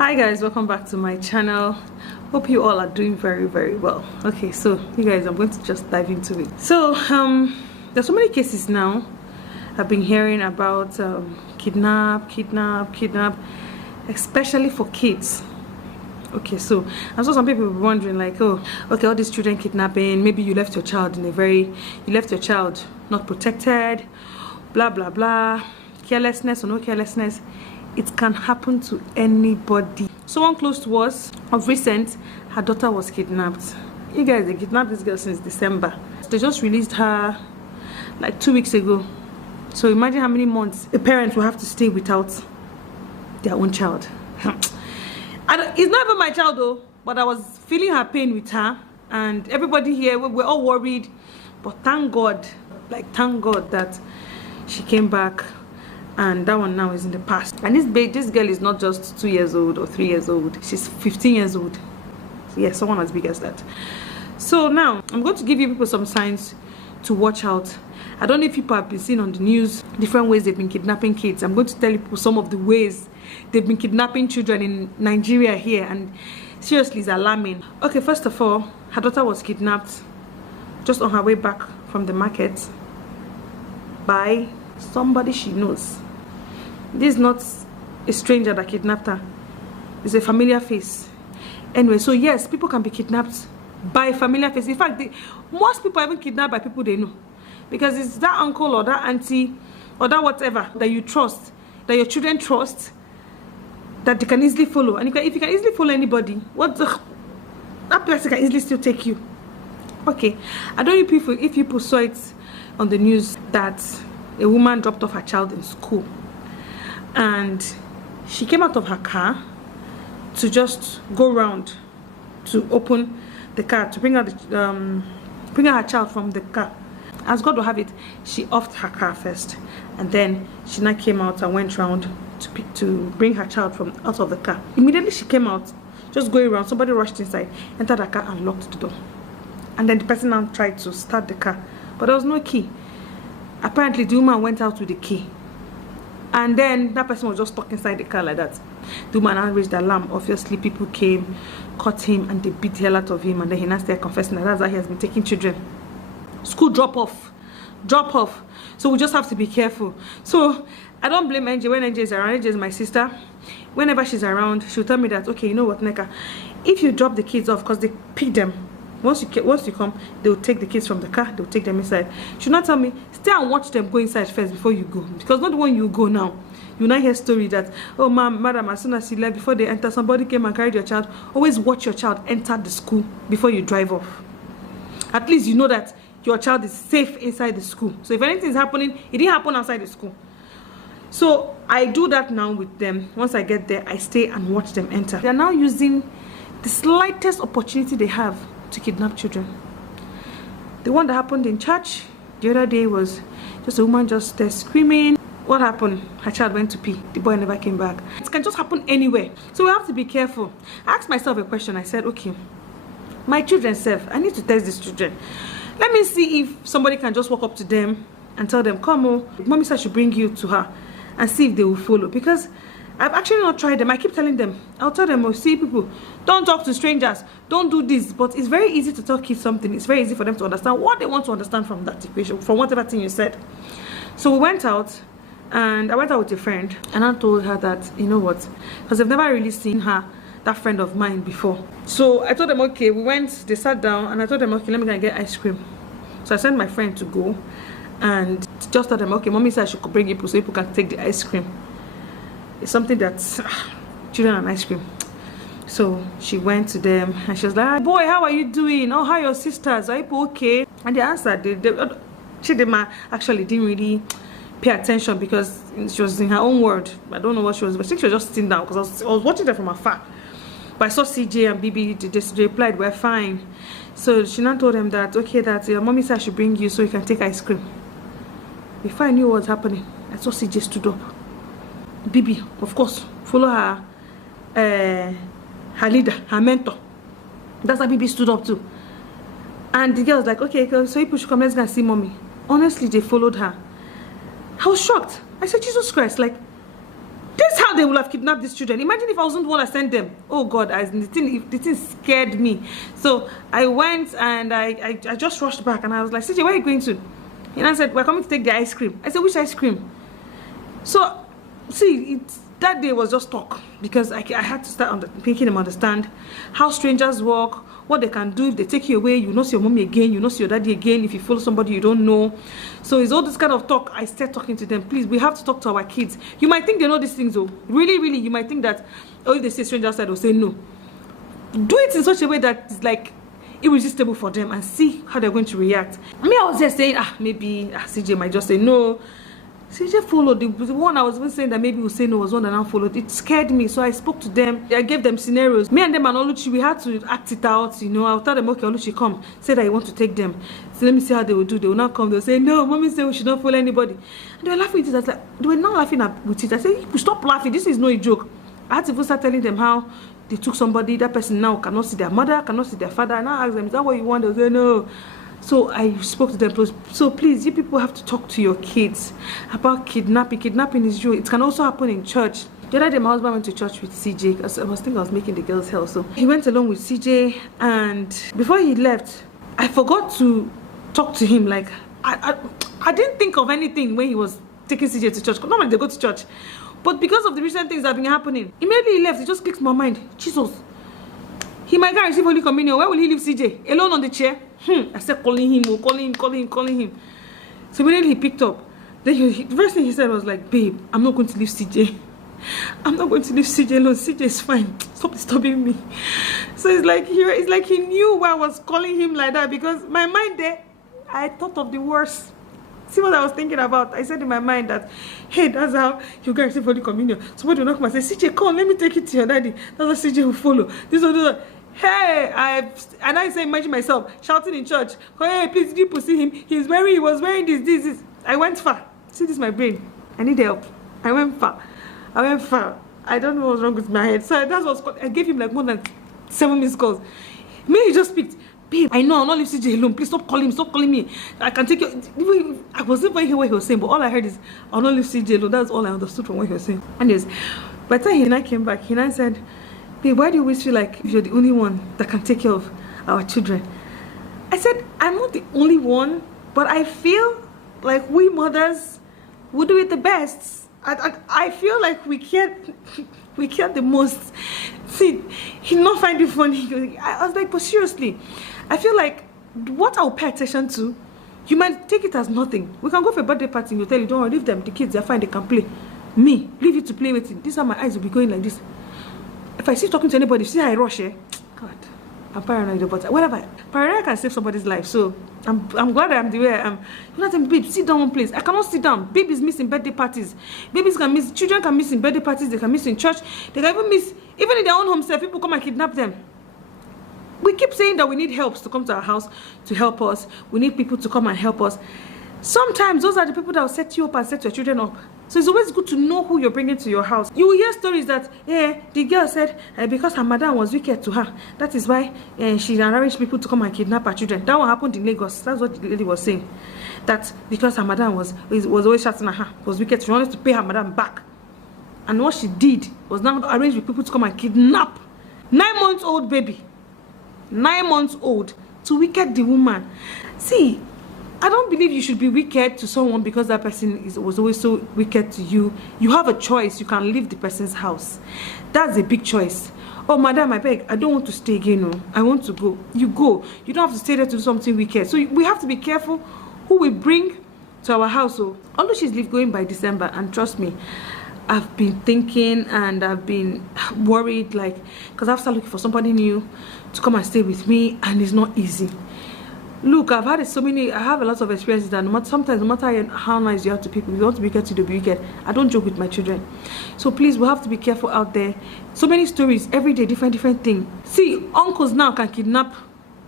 Hi guys, welcome back to my channel. Hope you all are doing very well. Okay, so you guys, I'm going to just dive into it. So there's so many cases now I've been hearing about, kidnap, especially for kids. Okay, so I saw some people wondering like, oh, okay, all these children kidnapping, maybe you left your child not protected, blah blah blah, carelessness or no carelessness. It can happen to anybody. Someone close to us, of recent, her daughter was kidnapped. You guys, they kidnapped this girl since December. They just released her like 2 weeks ago. So imagine how many months a parent will have to stay without their own child. It's not even my child though, but I was feeling her pain with her, and everybody here, we're all worried. But thank God, thank God that she came back, and that one now is in the past. And this girl is not just 2 years old or 3 years old, she's 15 years old. So yeah, someone as big as that. So now I'm going to give you people some signs to watch out. I don't know if people have been seeing on the news different ways they've been kidnapping kids. I'm going to tell you some of the ways they've been kidnapping children in Nigeria here, and seriously, it's alarming. Okay, first of all, her daughter was kidnapped just on her way back from the market by somebody she knows. This is not a stranger that kidnapped her. It's a familiar face. Anyway, so yes, people can be kidnapped by a familiar face. In fact, most people are even kidnapped by people they know, because it's that uncle or that auntie or that whatever that you trust, that your children trust, that they can easily follow. And if you can easily follow anybody, that person can easily still take you. Okay, I don't know if people saw it on the news that a woman dropped off her child in school, and she came out of her car to just go around to open the car to bring out her child from the car. As God will have it, she offed her car first, and then she now came out and went round to bring her child from out of the car. Immediately she came out, just going around, somebody rushed inside, entered the car and locked the door. And then the person now tried to start the car, but there was no key. Apparently the woman went out with the key, and then that person was just stuck inside the car like that. The woman now raised the alarm. Obviously people came, caught him, and they beat the hell out of him, and then he now started confessing that that's how he has been taking children. School drop off. So we just have to be careful. So I don't blame NJ when NJ is around. NJ is my sister. Whenever she's around, she'll tell me that, okay, you know what, Nneka, if you drop the kids off, because they pick them, once you come, they'll take the kids from the car, they'll take them inside. She'll not tell me, stay and watch them go inside first before you go, because not the one you go now, you now hear story that, oh madam, as soon as you left, before they enter, somebody came and carried your child. Always watch your child enter the school before you drive off. At least you know that your child is safe inside the school. So if anything is happening, it didn't happen outside the school. So I do that now with them. Once I get there, I stay and watch them enter. They are now using the slightest opportunity they have to kidnap children. The one that happened in church the other day was just a woman just screaming. What happened? Her child went to pee. The boy never came back. It can just happen anywhere. So we have to be careful. I asked myself a question. I said, okay, my children serve. I need to test these children. Let me see if somebody can just walk up to them and tell them, come on, mommy said I should bring you to her, and see if they will follow. Because I've actually not tried them. I keep telling them, I'll tell them, oh, see people, don't talk to strangers, don't do this. But it's very easy to tell kids something. It's very easy for them to understand what they want to understand from that equation, from whatever thing you said. So we went out, and I went out with a friend, and I told her that, you know what, because I've never really seen her, that friend of mine, before. So I told them, okay, we went, they sat down, and I told them, okay, let me go and get ice cream. So I sent my friend to go and just told them, okay, mommy said I should bring people so people can take the ice cream. It's something that's children and ice cream. So she went to them and she was like, boy, how are you doing? Oh, how are your sisters? Are you okay? And they answered, Chidema actually didn't really pay attention because she was in her own world. I don't know what she was, but I think she was just sitting down because I was watching them from afar. But I saw CJ and BB, they replied, we're fine. So she now told them that, okay, that your mommy said I should bring you so you can take ice cream. Before I knew what was happening, I saw CJ stood up. BB, of course, follow her leader, her mentor. That's how BB stood up too. And the girl was like, okay, so people should come, let's go and see mommy. Honestly, they followed her. I was shocked. I said, Jesus Christ, like, this is how how they would have kidnapped these children. Imagine if I wasn't the one that sent them. Oh God, the thing scared me. So I went and I just rushed back and I was like, CJ, where are you going to? And I said, we're coming to take the ice cream. I said, which ice cream? So see, that day was just talk, because I had to start making them understand how strangers work, what they can do if they take you away. You not see your mommy again, you not see your daddy again if you follow somebody you don't know. So it's all this kind of talk. I start talking to them. Please, we have to talk to our kids. You might think they know these things, though. Really, you might think that, oh, if they see a stranger outside, they'll say no. Do it in such a way that it's like irresistible for them, and see how they're going to react. I was just saying, maybe CJ might just say no. CJ followed. The one I was even saying that maybe we'll say no was one that now followed. It scared me, so I spoke to them. I gave them scenarios. Me and them and Oluchi, we had to act it out, I'll tell them, okay, Oluchi, come. Say that you want to take them. So let me see how they will do. They will not come. They'll say, no, mommy said we should not follow anybody. And they were laughing with it. I was like, they were not laughing with it. I said, stop laughing. This is no joke. I had to even start telling them how they took somebody. That person now cannot see their mother, cannot see their father. And I asked them, is that what you want? They'll say, no. So I spoke to them. So please, you people have to talk to your kids about kidnapping. Kidnapping is real. It can also happen in church. The other day, my husband went to church with CJ. I was thinking I was making the girls hell. So he went along with CJ, and before he left, I forgot to talk to him. Like I didn't think of anything when he was taking CJ to church. Normally they go to church, but because of the recent things that have been happening, immediately he left. It just clicked in my mind. Jesus, he might go receive Holy Communion. Where will he leave CJ alone on the chair? I started calling him. So immediately he picked up. Then the first thing he said was like, babe, I'm not going to leave CJ. I'm not going to leave CJ alone. CJ is fine. Stop disturbing me. So it's like he knew why I was calling him like that, because my mind there, I thought of the worst. See what I was thinking about? I said in my mind that, hey, that's how you guys receive Holy Communion. Somebody will knock and say, CJ, come, let me take it to your daddy. That's how CJ will follow. This will do that. Hey, and I say, imagine myself shouting in church, hey, please, did you see him? He was wearing this. I went far. See, this is my brain. I need help. I went far. I don't know what's wrong with my head. So that's what's called. I gave him like more than 7 missed calls. Me, he just picked. Babe, I know I'll not leave CJ alone. Please stop calling me. I can take you. I wasn't even hearing what he was saying, but all I heard is, I'll not leave CJ alone. That's all I understood from what he was saying. Anyways, by the time he and I came back, he and I said, babe, why do you always feel like you're the only one that can take care of our children? I said, I'm not the only one, but I feel like we mothers would do it the best. I feel like we care the most. See, he not find it funny. I was like, but seriously, I feel like what I'll pay attention to, you might take it as nothing. We can go for a birthday party and you tell you, don't worry, leave them, the kids, they're fine, they can play. Me, leave you to play with it. These are my eyes will be going like this. If I see talking to anybody, see how I rush, God, I'm paranoid, but whatever. Paranoia can save somebody's life, so I'm glad I'm the way I am. You know, babe, sit down one place. I cannot sit down. Babies miss in birthday parties. Babies can miss. Children can miss in birthday parties. They can miss in church. They can even miss, even in their own home. People come and kidnap them. We keep saying that we need helps to come to our house to help us. We need people to come and help us. Sometimes those are the people that will set you up and set your children up. So it's always good to know who you're bringing to your house. You will hear stories that, the girl said because her madam was wicked to her, that is why she arranged people to come and kidnap her children. That one happened in Lagos. That's what the lady was saying. That because her madam was always shouting at her, was wicked, she wanted to pay her madam back. And what she did was now arrange with people to come and kidnap 9-month-old baby. 9 months old, to wicked the woman. See, I don't believe you should be wicked to someone because that person was always so wicked to you. You have a choice. You can leave the person's house. That's a big choice. Oh, madam, I beg, I don't want to stay again. No, I want to go. You go. You don't have to stay there to do something wicked. So we have to be careful who we bring to our house. So, although she's going by December, and trust me, I've been thinking and I've been worried, like, because I have to start looking for somebody new to come and stay with me, and it's not easy. Look, I have a lot of experiences that sometimes, no matter how nice you are to people, if you want to be wicked, to be wicked. I don't joke with my children. So please, we have to be careful out there. So many stories, every day, different things. See, uncles now can kidnap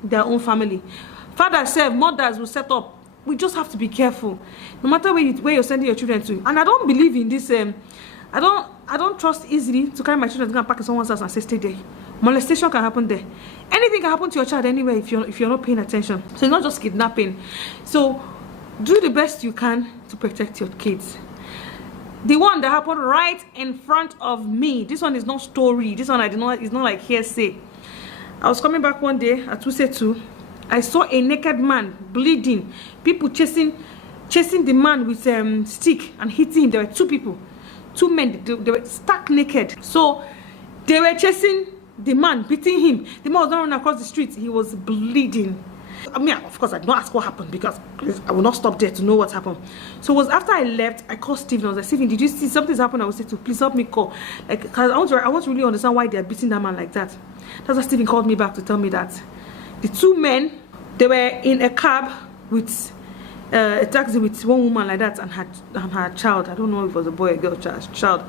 their own family. Fathers, mothers will set up. We just have to be careful. No matter where you're sending your children to. And I don't believe in this, I don't trust easily to carry my children to go and park in someone's house and say stay there. Molestation can happen there. Anything can happen to your child anyway if you're not paying attention. So it's not just kidnapping. So do the best you can to protect your kids. The one that happened right in front of me. This one is not story. This one I did not. It's not like hearsay. I was coming back one day at 2 I saw a naked man bleeding. People chasing the man with stick and hitting him. There were 2 people, 2 men. They were stark naked. So they were chasing the man, beating him. The man was not running across the street. He was bleeding. I mean, of course, I did not ask what happened because I will not stop there to know what happened. So it was after I left, I called Steven. I was like, Steven, did you see something's happened? I was saying, please help me call. Like, because I want to really understand why they are beating that man like that. That's why Steven called me back to tell me that the 2 men, they were in a cab with a taxi with one woman like that and her child. I don't know if it was a boy or a girl child.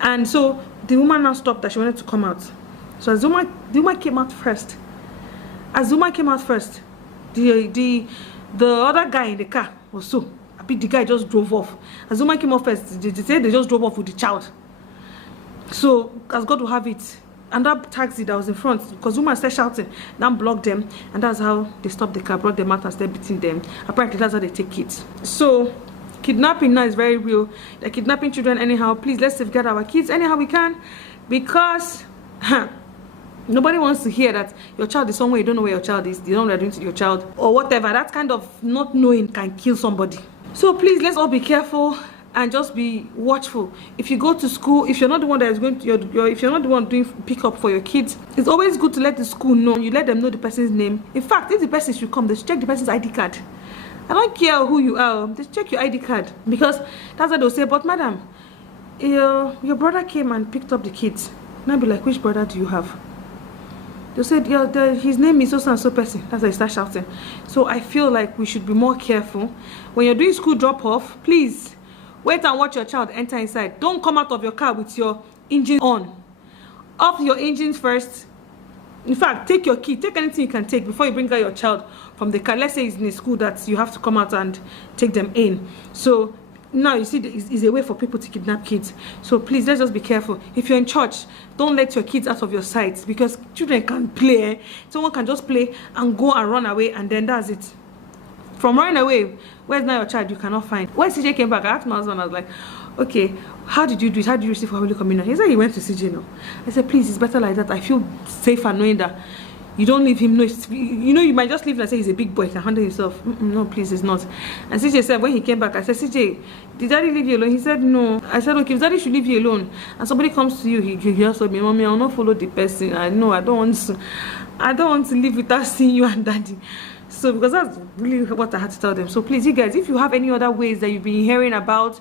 And so the woman now stopped that she wanted to come out. So the woman came out first. As the woman came out first, the other guy in the car was so happy. The guy just drove off. As the woman came off first, they said they just drove off with the child. So as God will have it, and that taxi that was in front, because the woman started shouting, now blocked them, and that's how they stopped the car, brought them out and started beating them. Apparently that's how they take it. So kidnapping now is very real. They're kidnapping children anyhow. Please, let's safeguard our kids anyhow we can, because nobody wants to hear that your child is somewhere, you don't know where your child is, you don't know what they're doing to your child or whatever. That kind of not knowing can kill somebody. So please, let's all be careful and just be watchful. If you go to school, if you're not the one that is going to if you're not the one doing pick up for your kids, it's always good to let the school know. You let them know the person's name. In fact, if the person should come, they should check the person's ID card. I don't care who you are, just check your ID card, because that's what they'll say. But madam, your brother came and picked up the kids. And I'll be like, which brother do you have? They said, yeah, his name is so and so person. That's why I start shouting. So I feel like we should be more careful when you're doing school drop off. Please wait and watch your child enter inside. Don't come out of your car with your engine on. Off your engines first. In fact, take your key, take anything you can take before you bring out your child from the car. Let's say it's in a school that you have to come out and take them in. So now you see it's a way for people to kidnap kids. So please, let's just be careful. If you're in church, don't let your kids out of your sight, because children can play. Someone can just play and go and run away, and then that's it. From running away, where's now your child? You cannot find. When CJ came back, I asked my husband, I was like, okay, how did you do it? How did you receive Holy Communion? He said he went to CJ now. I said, please, it's better like that. I feel safer knowing that you don't leave him. No, you know, you might just leave him and say he's a big boy, he can handle himself. No, please, it's not. And CJ said, when he came back, I said, CJ, did daddy leave you alone? He said, no. I said, okay, if daddy should leave you alone and somebody comes to you, he just told me, mommy, I will not follow the person. I know, I don't want to live without seeing you and daddy. So because that's really what I had to tell them. So please, you guys, if you have any other ways that you've been hearing about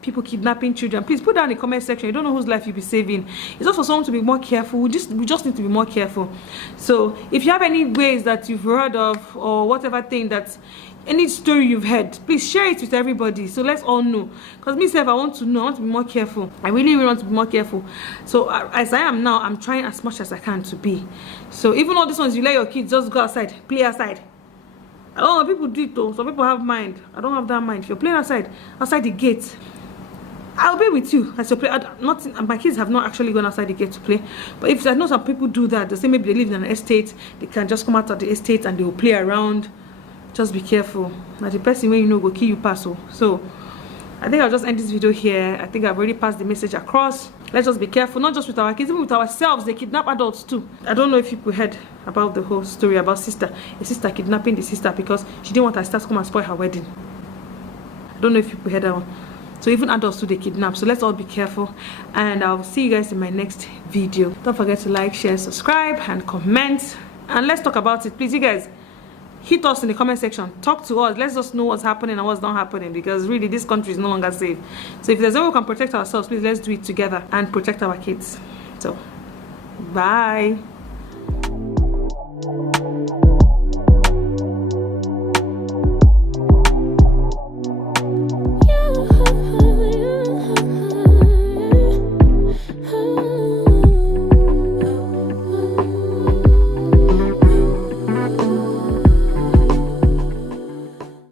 people kidnapping children, please put down in the comment section. You don't know whose life you'll be saving. It's just for someone to be more careful. We just need to be more careful. So if you have any ways that you've heard of, or whatever thing, that any story you've heard, please share it with everybody, so let's all know. Because myself, I want to know, I want to be more careful. I really want to be more careful. So as I am now, I'm trying as much as I can to be. So even all these ones, you let your kids just go outside, play outside. I don't know, people do it though. Some people have mind. I don't have that mind. If you're playing outside the gate, I'll be with you as you play. My kids have not actually gone outside the gate to play, but if I know some people do that, they say maybe they live in an estate, they can just come out of the estate and they will play around. Just be careful. Now the person when you know go kill you pass. So I think I'll just end this video here. I think I've already passed the message across. Let's just be careful, not just with our kids, even with ourselves. They kidnap adults too. I don't know if people heard about the whole story about a sister kidnapping the sister because she didn't want her sister to come and spoil her wedding. I don't know if people heard that one. So even adults too, they kidnap. So let's all be careful, and I'll see you guys in my next video. Don't forget to like, share, subscribe, and comment, and let's talk about it. Please, you guys, hit us in the comment section, talk to us, let's just know what's happening and what's not happening, because really this country is no longer safe. So if there's a way we can protect ourselves, please let's do it together and protect our kids. So bye.